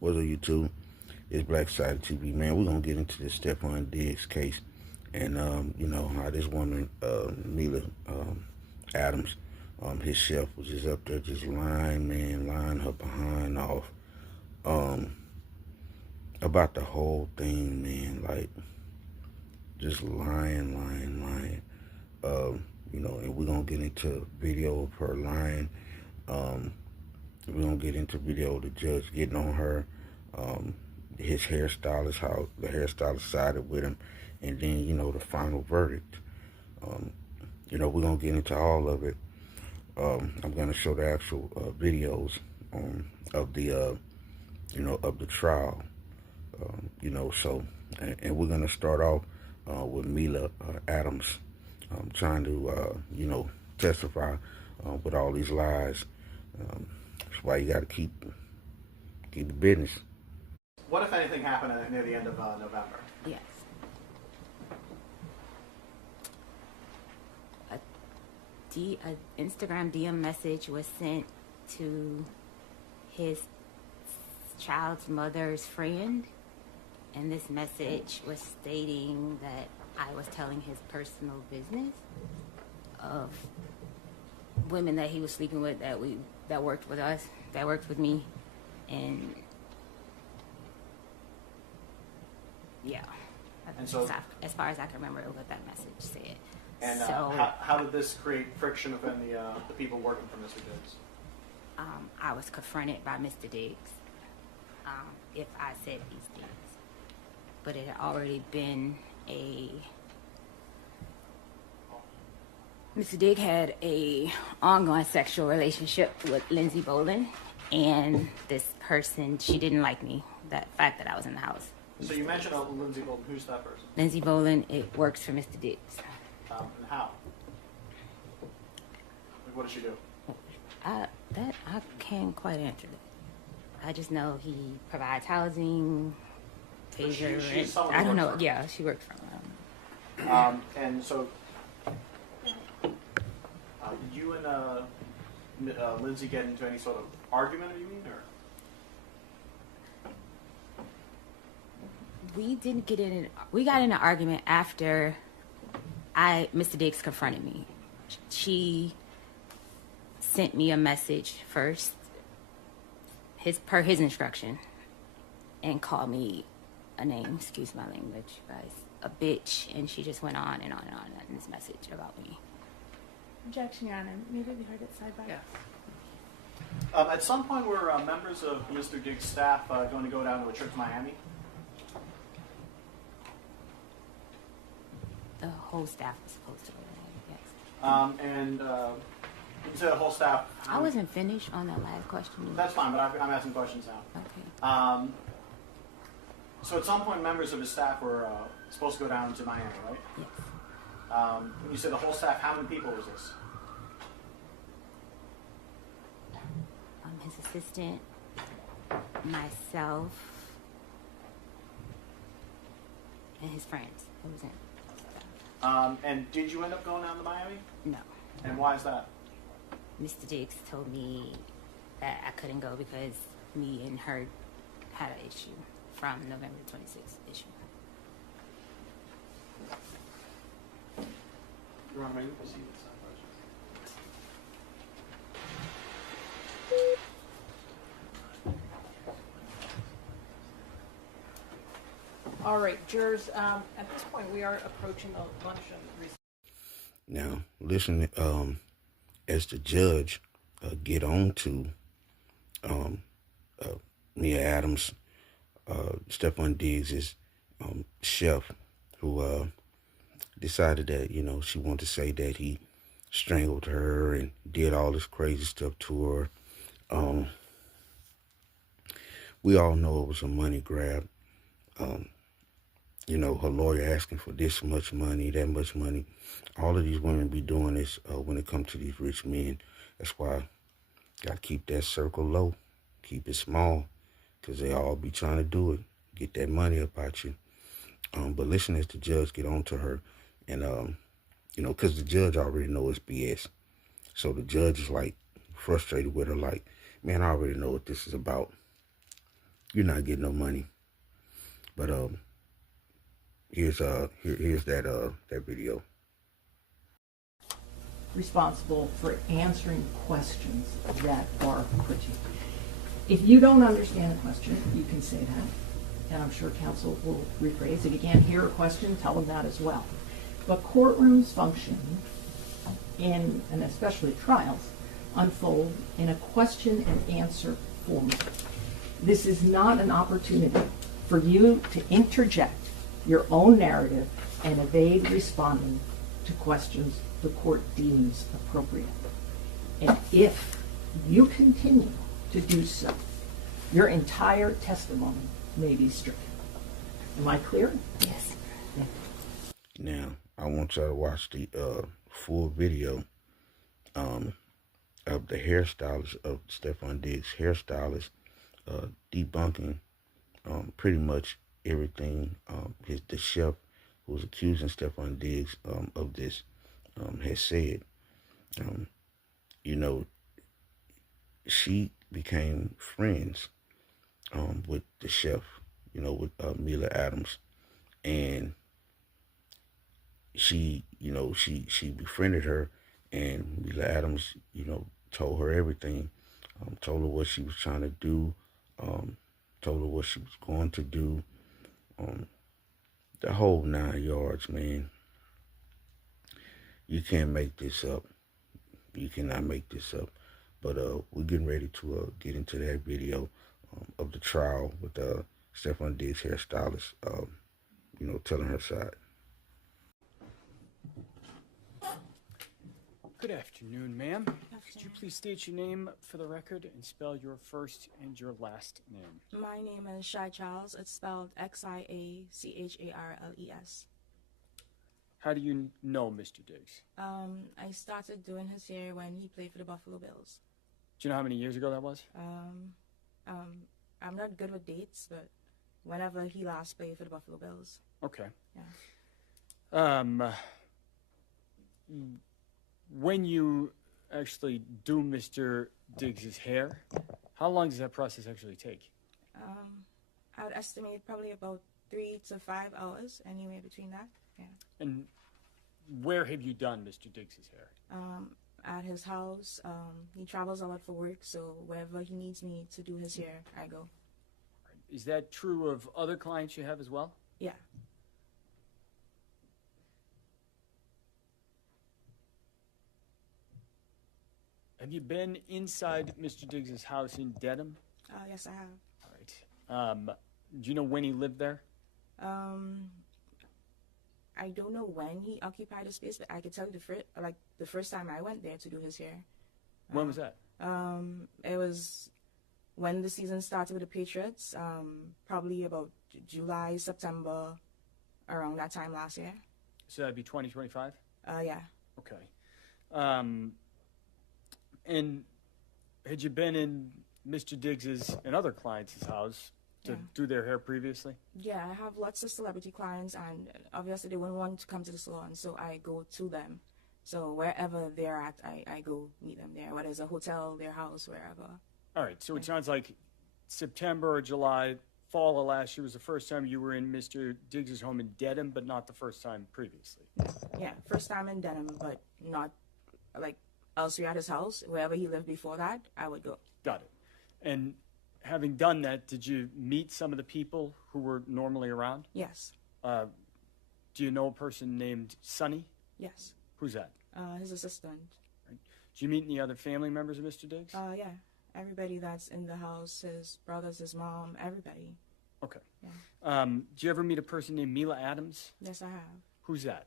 What's up, YouTube? It's BlacksocietyTV, man. We're going to get into this Stefon Diggs case and, how this woman, Mila Adams, his chef, was just up there just lying her behind off about the whole thing, man. Like, just lying. And we're going to get into video of her lying. We're going to get into video of the judge getting on her. His hairstylist, how the hairstylist sided with him, and then, the final verdict. We're going to get into all of it. I'm going to show the actual videos of the, of the trial. And we're going to start off with Mila Adams trying to, testify with all these lies. That's why you got to keep the business. What, if anything, happened near the end of November? Yes. An Instagram DM message was sent to his child's mother's friend, and this message was stating that I was telling his personal business of women that he was sleeping with that worked with us, that worked with me, and yeah. And so, as far as I can remember, what that message said. And so, how did this create friction within the people working for Mr. Diggs? I was confronted by Mr. Diggs if I said these things. But it had already been Mr. Diggs had a ongoing sexual relationship with Lindsay Bolin, and this person, she didn't like me, that fact that I was in the house. So you mentioned Lindsay Bolin. Who's that person? Lindsay Bolin, it works for Mr. Diggs. And how? Like, what does she do? I can't quite answer that. I just know he provides housing, pays her rent. I don't know. Yeah, she works for him. And so you and Lindsay get into any sort of argument, you mean, or? We didn't get in. We got in an argument after Mr. Diggs confronted me. She sent me a message first, per his instruction, and called me a name, excuse my language, guys, a bitch, and she just went on and on and on in this message about me. Objection, Your Honor. Maybe we heard it side by side. Yeah. At some point, were members of Mr. Diggs' staff going to go down to a trip to Miami? The whole staff was supposed to go there, yes. And you said the whole staff. I wasn't finished on that last question. That's fine, but I'm asking questions now. Okay. So at some point, members of his staff were supposed to go down to Miami, right? Yes. When you said the whole staff, how many people was this? His assistant, myself, and his friends. It was in. And did you end up going down to Miami? No. And why is that? Mr. Diggs told me that I couldn't go because me and her had an issue from November 26th issue. Your Honor, may we proceed with some questions? All right, jurors, at this point, we are approaching the luncheon recess. Now, listen, as the judge get on to Mia Adams, Stefon Diggs' chef, who decided that, she wanted to say that he strangled her and did all this crazy stuff to her. We all know it was a money grab. Her lawyer asking for this much money, that much money. All of these women be doing this when it comes to these rich men. That's why got to keep that circle low, keep it small, because they all be trying to do it, get that money up at you. But listen as the judge get on to her, and, because the judge already knows it's BS. So the judge is, like, frustrated with her, like, man, I already know what this is about. you're not getting no money. But here's that video. Responsible for answering questions that are put to you. If you don't understand a question, you can say that, and I'm sure counsel will rephrase. If you can't hear a question, tell them that as well. But courtrooms function in, and especially trials, unfold in a question and answer format. This is not an opportunity for you to interject your own narrative and evade responding to questions the court deems appropriate. And if you continue to do so, your entire testimony may be stricken. Am I clear? Yes. Now, I want y'all to watch the full video of the hairstylist, of Stefon Diggs' hairstylist, debunking pretty much everything the chef who was accusing Stefon Diggs of this has said. You know, she became friends with the chef, you know, with Mila Adams, and she befriended her, and Mila Adams, you know, told her everything, told her what she was trying to do, told her what she was going to do, the whole 9 yards, man. You can't make this up. You cannot make this up. But we're getting ready to get into that video of the trial with Stefon Diggs' hairstylist, you know, telling her side. Good afternoon, ma'am. Could you please state your name for the record and spell your first and your last name? My name is Shai Charles. It's spelled Xiacharles. How do you know Mr. Diggs? I started doing his hair when he played for the Buffalo Bills. Do you know how many years ago that was? I'm not good with dates, but whenever he last played for the Buffalo Bills. Okay. Yeah. When you actually do Mr. Diggs' hair, how long does that process actually take? I would estimate probably about 3 to 5 hours, anywhere between that. Yeah. And where have you done Mr. Diggs' hair? At his house. He travels a lot for work, so wherever he needs me to do his hair, I go. Is that true of other clients you have as well? Yeah. Have you been inside Mr. Diggs' house in Dedham? Yes, I have. All right. Do you know when he lived there? I don't know when he occupied the space, but I could tell you the first time I went there to do his hair. When was that? It was when the season started with the Patriots, probably about July, September, around that time last year. So that'd be 2025? Yeah. Okay. And had you been in Mr. Diggs's and other clients' house to do their hair previously? Yeah, I have lots of celebrity clients, and obviously they wouldn't want to come to the salon, so I go to them. So wherever they're at, I go meet them there, whether it's a hotel, their house, wherever. All right, so it sounds like September or July, fall of last year was the first time you were in Mr. Diggs's home in Dedham, but not the first time previously. Yeah, first time in Dedham, but not like elsewhere at his house. Wherever he lived before that, I would go. Got it. And having done that, did you meet some of the people who were normally around? Yes. Do you know a person named Sonny? Yes. Who's that? His assistant. Right. Did you meet any other family members of Mr. Diggs? Yeah. Everybody that's in the house, his brothers, his mom, everybody. Okay. Yeah. Did you ever meet a person named Mila Adams? Yes, I have. Who's that?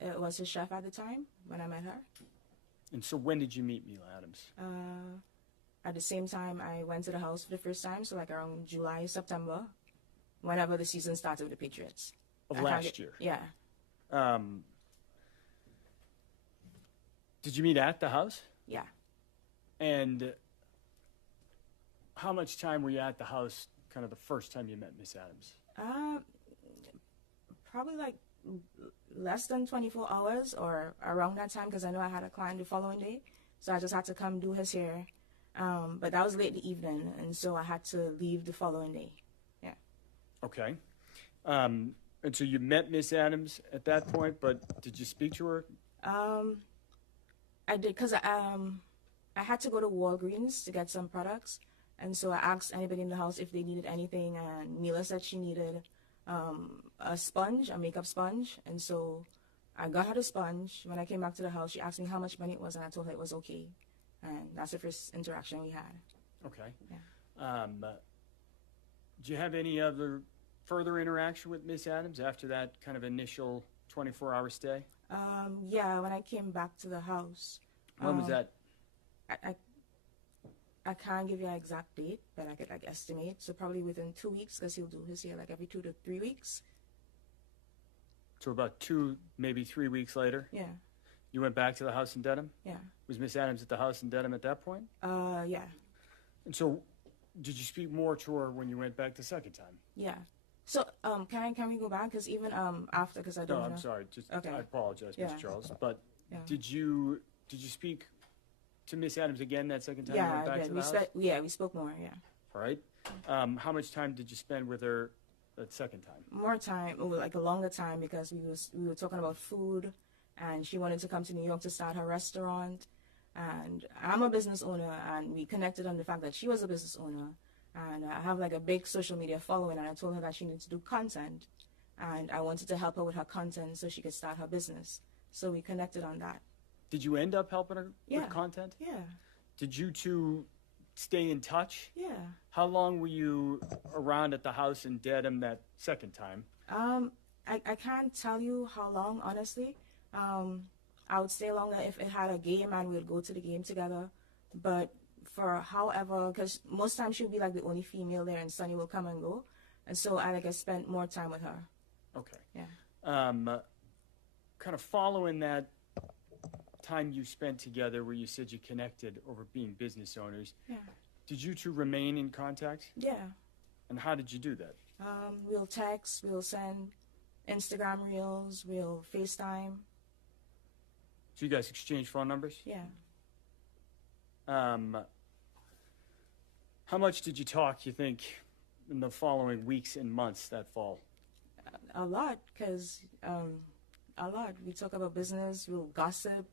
It was his chef at the time when I met her. And so when did you meet Mila Adams? At the same time I went to the house for the first time, so like around July, September, whenever the season started with the Patriots. Of last year? Yeah. Did you meet at the house? Yeah. And how much time were you at the house kind of the first time you met Miss Adams? Probably like less than 24 hours or around that time, because I know I had a client the following day. So I just had to come do his hair. But that was late in the evening, and so I had to leave the following day. Yeah. Okay. And so you met Miss Adams at that point, but did you speak to her? I did because I had to go to Walgreens to get some products, and so I asked anybody in the house if they needed anything, and Mila said she needed a sponge, a makeup sponge, and so I got her the sponge. When I came back to the house, she asked me how much money it was, and I told her it was okay, and that's the first interaction we had. Okay. Yeah. Did you have any other further interaction with Miss Adams after that kind of initial 24-hour stay? Yeah, when I came back to the house. When was that? I can't give you an exact date, but I could like estimate. So probably within 2 weeks, because he'll do his hair like every 2 to 3 weeks. So about 2, maybe 3 weeks later, Yeah, you went back to the house in Dedham? yeah, Was Miss Adams at the house in Dedham at that point? yeah, And so did you speak more to her when you went back the second time? yeah. So can we go back? Because even after, because I don't No, know. I'm sorry. Okay. I apologize, Yeah. Mr. Charles. But Yeah. did you speak to Miss Adams again that second time you Yeah, went back I to did. the house? We spoke more. Yeah, All right. How much time did you spend with her that second time? more time, or like a longer time, because we were talking about food, and she wanted to come to New York to start her restaurant, and I'm a business owner, and we connected on the fact that she was a business owner, and I have like a big social media following, and I told her that she needed to do content, and I wanted to help her with her content so she could start her business. So we connected on that. Did you end up helping her Yeah. with content? Yeah, Did you two stay in touch? yeah. How long were you around at the house in Dedham that second time? I can't tell you how long, honestly. I would stay longer if it had a game and we would go to the game together. But for however, because most times she would be like the only female there and Sunny will come and go. And so I spent more time with her. Okay. Yeah. Kind of following that time you spent together where you said you connected over being business owners, Yeah. did you two remain in contact? Yeah. And how did you do that? We'll text, we'll send Instagram reels, we'll FaceTime. So you guys exchanged phone numbers? Yeah. How much did you talk, you think, in the following weeks and months that fall? A lot, because a lot. We talk about business, we'll gossip,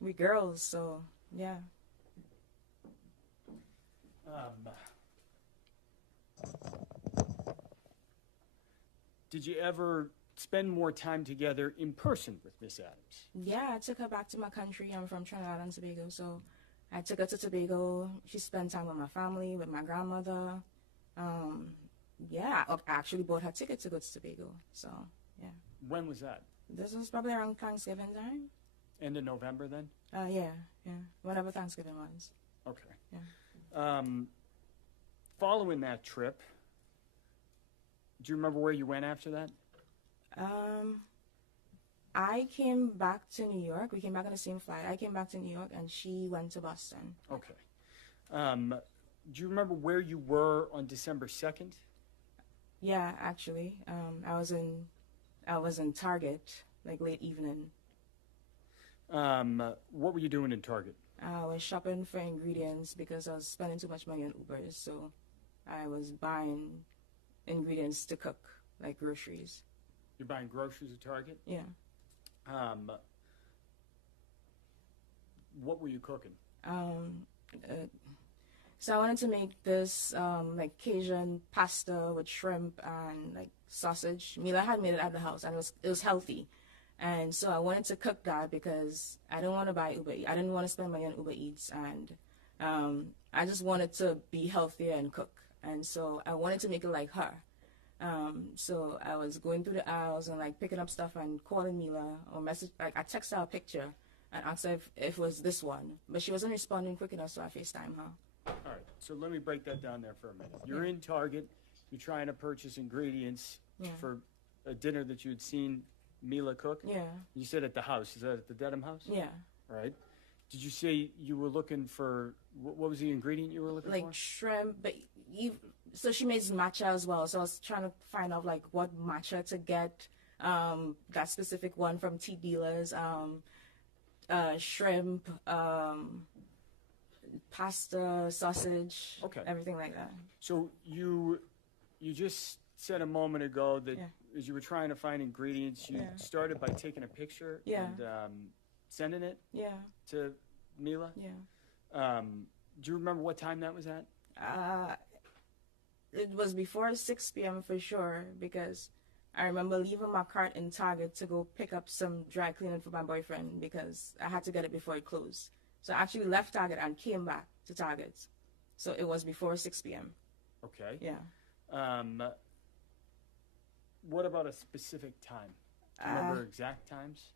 we girls, so yeah. Did you ever spend more time together in person with Miss Adams? Yeah, I took her back to my country. I'm from Trinidad and Tobago, so I took her to Tobago. She spent time with my family, with my grandmother. Yeah, I actually bought her ticket to go to Tobago. So, yeah. When was that? This was probably around Thanksgiving time. End of November then? Yeah. Whenever Thanksgiving was. Okay. Yeah. Following that trip, do you remember where you went after that? I came back to New York. We came back on the same flight. I came back to New York, and she went to Boston. Okay. Do you remember where you were on December 2nd? Yeah, actually, I was in Target, like late evening. What were you doing in Target? I was shopping for ingredients because I was spending too much money on Ubers, so I was buying ingredients to cook, like groceries. You're buying groceries at Target? Yeah. What were you cooking? So I wanted to make this like Cajun pasta with shrimp and like sausage. Mila had made it at the house, and it was healthy. And so I wanted to cook that because I didn't want to buy Uber Eats. I didn't want to spend money on Uber Eats, and I just wanted to be healthier and cook. And so I wanted to make it like her. So I was going through the aisles and like picking up stuff and calling Mila or message. Like I texted her a picture and asked her if it was this one, but she wasn't responding quick enough, so I FaceTime her. All right, so let me break that down there for a minute. You're in Target. You're trying to purchase ingredients for a dinner that you had seen Mila cook. Yeah. You said at the house. Is that at the Dedham house? Yeah. All right. Did you say you were looking for, what was the ingredient you were looking like for? shrimp, but so she makes matcha as well. So I was trying to find out like what matcha to get. That specific one from tea dealers. Shrimp. pasta, sausage, Okay. everything like that. So you just said a moment ago that Yeah. as you were trying to find ingredients, you Yeah. started by taking a picture Yeah. and sending it Yeah, to Mila. yeah. Do you remember what time that was at? It was before 6 p.m. for sure, because I remember leaving my cart in Target to go pick up some dry cleaning for my boyfriend because I had to get it before it closed. So I actually left Target and came back to Target. So it was before 6 p.m. Okay. Yeah. What about a specific time? Do you remember exact times?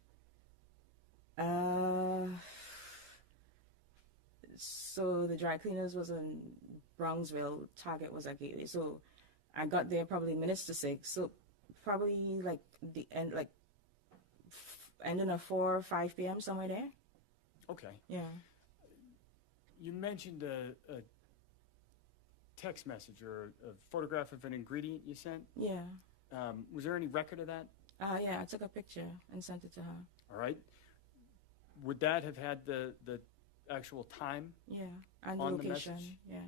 So the dry cleaners was in Brownsville, Target was at Gateway. So I got there probably minutes to 6. So probably like the end, like ending at 4 or 5 p.m. somewhere there. Okay. Yeah. You mentioned a text message or a photograph of an ingredient you sent. Yeah. Was there any record of that? Yeah, I took a picture and sent it to her. All right. Would that have had the actual time? Yeah. And the On the location. message? Yeah.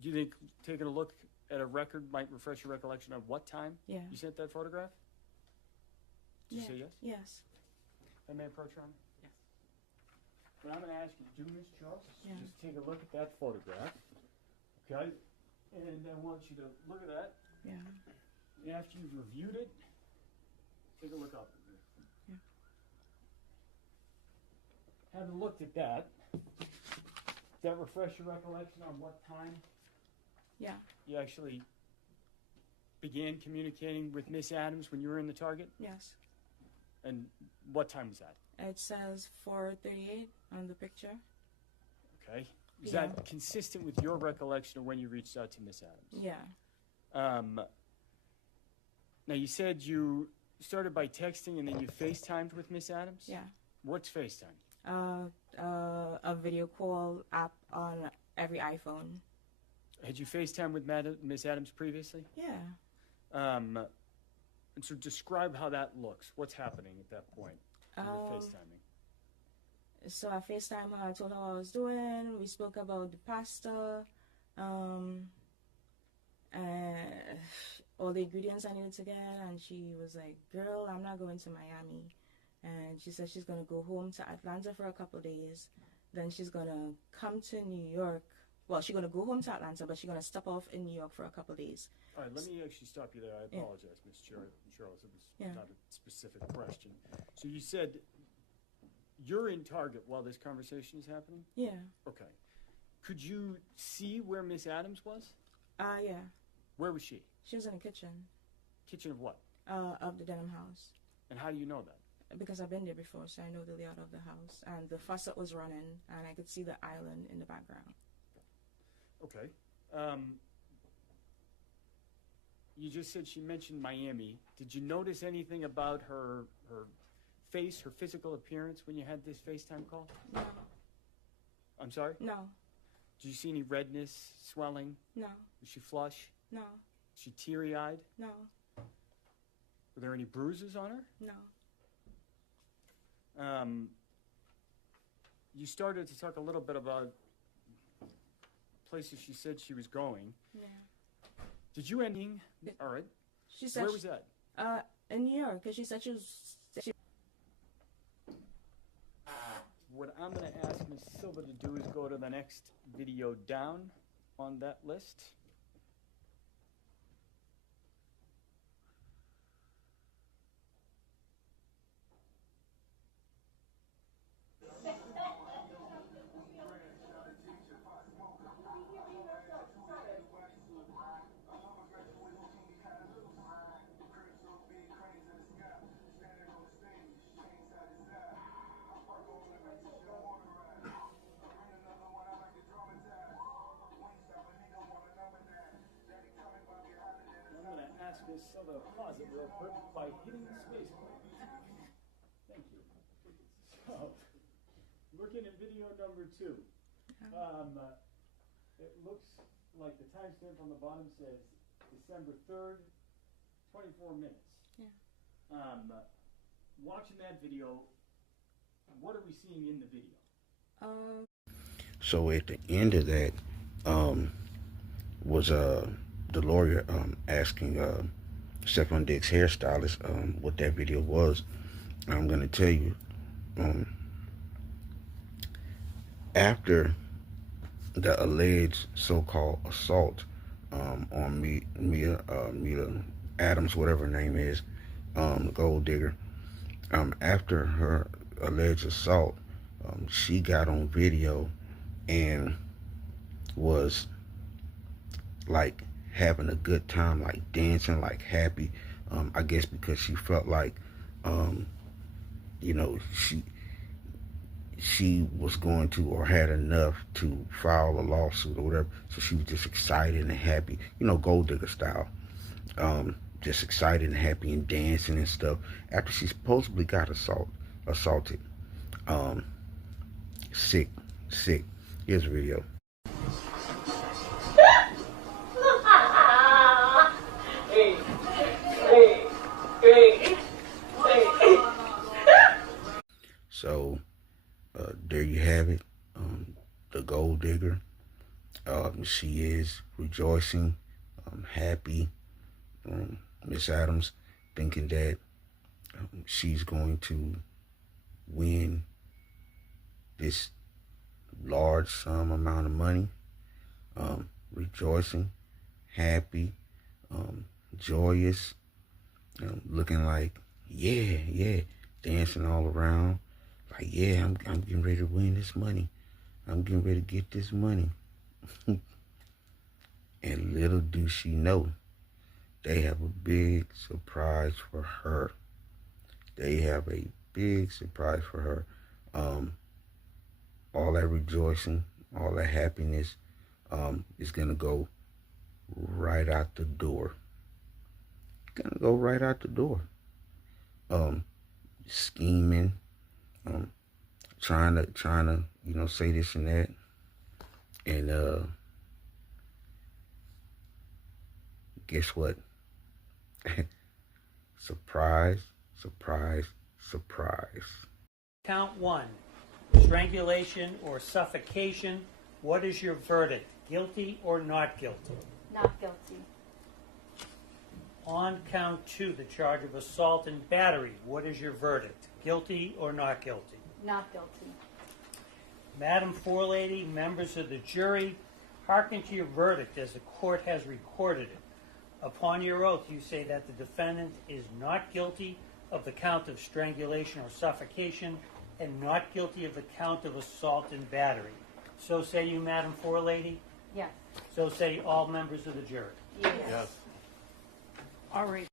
Do you think taking a look at a record might refresh your recollection of what time Yeah. you sent that photograph? Did you say yes? Yes. I may approach her on? Yes. What I'm going to ask you to do, Ms. Charles, is Yeah. just take a look at that photograph. Okay? And I want you to look at that. Yeah. And after you've reviewed it, take a look up. Yeah. Having looked at that, does that refresh your recollection on what time Yeah. you actually began communicating with Miss Adams when you were in the Target? Yes. And what time was that? It says 4:38 on the picture. Okay. Is Yeah. that consistent with your recollection of when you reached out to Miss Adams? Yeah. Now, you said you started by texting and then you FaceTimed with Miss Adams? Yeah. What's FaceTime? A video call app on every iPhone. Had you FaceTimed with Miss Adams previously? Yeah. And so describe how that looks. What's happening at that point when you're FaceTiming? So I FaceTime her, I told her what I was doing. We spoke about the pasta, and all the ingredients I needed to get. And she was like, girl, I'm not going to Miami. And she said she's going to go home to Atlanta for a couple of days. Then she's going to come to New York. Well, she's going to go home to Atlanta, but she's going to stop off in New York for a couple of days. All right, let me actually stop you there. I apologize, Ms. Charles. It was not a specific question. So you said you're in Target while this conversation is happening? Yeah. Okay. Could you see where Miss Adams was? Yeah. Where was she? She was in the kitchen, Kitchen of what? of the denim house. And how do you know that? Because I've been there before, so I know the layout of the house. And the faucet was running, and I could see the island in the background. Okay. You just said she mentioned Miami. Did you notice anything about her face, her physical appearance when you had this FaceTime call? No. I'm sorry? No. Did you see any redness, swelling? No. Was she flush? No. Was she teary-eyed? No. Were there any bruises on her? No. You started to talk a little bit about places she said she was going. Yeah. Did you ending? All right. She said. Where was that? In New York, because she said she was. What I'm going to ask Ms. Silva to do is go to the next video down on that list. This other closet real quick by hitting the space bar. Thank you. So, looking at video number 2, it looks like the timestamp on the bottom says December 3rd, 24 minutes. Yeah. Watching that video, what are we seeing in the video? So at the end of that, was the lawyer asking Stefon Diggs' hairstylist what that video was. I'm gonna tell you, after the alleged so-called assault on Mia Adams, whatever her name is, the gold digger. After her alleged assault, she got on video and was like having a good time, like dancing, like happy. I guess because she felt like, you know, she was going to or had enough to file a lawsuit or whatever. So she was just excited and happy, you know, gold digger style. Just excited and happy and dancing and stuff after she supposedly got assaulted. Sick. Here's a video. So there you have it. The gold digger. She is rejoicing, happy. Miss Adams thinking that she's going to win this large sum amount of money. Rejoicing, happy, joyous, looking like, yeah, dancing all around. Like, yeah, I'm getting ready to win this money. I'm getting ready to get this money. And little do she know, they have a big surprise for her. They have a big surprise for her. All that rejoicing, all that happiness is going to go right out the door. Gonna go right out the door. Scheming, trying to, you know, say this and that. And guess what? Surprise. Count 1, strangulation or suffocation. What is your verdict? Guilty or not guilty? Not guilty. On count 2, the charge of assault and battery. What is your verdict? Guilty or not guilty? Not guilty. Madam Forelady, members of the jury, hearken to your verdict as the court has recorded it. Upon your oath, you say that the defendant is not guilty of the count of strangulation or suffocation and not guilty of the count of assault and battery. So say you, Madam Forelady? Yes. So say all members of the jury. Yes. All right.